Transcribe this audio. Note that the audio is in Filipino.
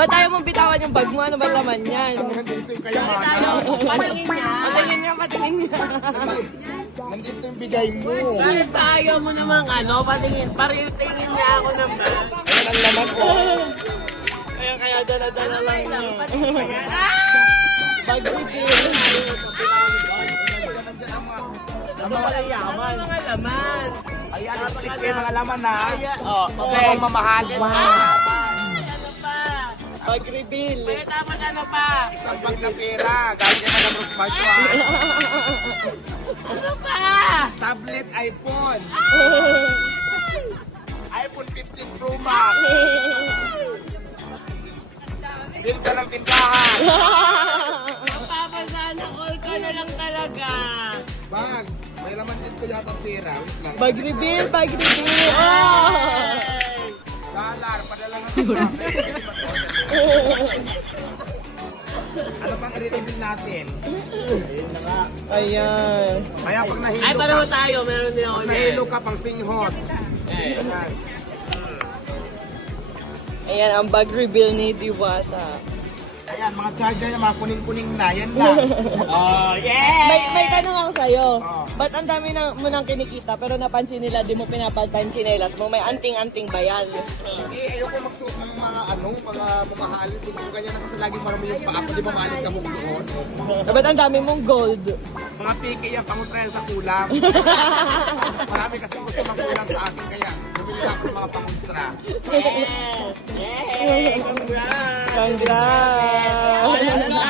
Ba't tayo mong bitawan yung bag mo? Ano ba laman yan? Nandito yung kayamanan. Patingin niya. Patingin niya, patingin niya. Nandito yung bigay mo. Bakit ba ayaw mo namang patingin? Tingin niya ako ng bag. Ayan ang laman ko. Kaya dala-dala lang niya. Bag reveal. Ano pala yaman? Mga laman. Ayan, ito yung mga laman na. Oh, Okay. Mamahalin. Ano pa? Bag reveal. May dapat ano pa? Isang bag na pera. Galing kay Madam Rosmar ko. Ano pa? Tablet iPhone. iPhone 15 Pro Max. Binta ng tindahan. Napapasana all ka na lang talaga. Bag. May laman din ko yata pera. Wait lang. Bag reveal, bag reveal. Oh! Dollar. Padala nga. Ano pang i-reveal natin? Ayan. Kaya pag nahilo Ay, ka, pareho tayo. Meron din ako pag niyan. nahilo ka pang singhot. Ayan. Ayan ang bag reveal ni Diwata. Ayan, mga charger na mga kuning-kuning na. Yan lang. Oh, yeah! May tanong ako sa'yo. Oh. Ba't ang dami mo nang kinikita pero napansin nila di mo pinapalitan chinelas mo? May anting-anting ba yan? Ayoko magsuot ng mga mga mamahalin. Gusto ko ganyan na kasi laging marami yung paa ko. Di ba mahalin ka mo doon? Ba't ang dami mong gold? Mga piki yan, pangutrayan sa kulam. Marami kasi gusto magkulang sa akin. Kaya, bumili ako ng mga pangutra. Congrats! Congrats!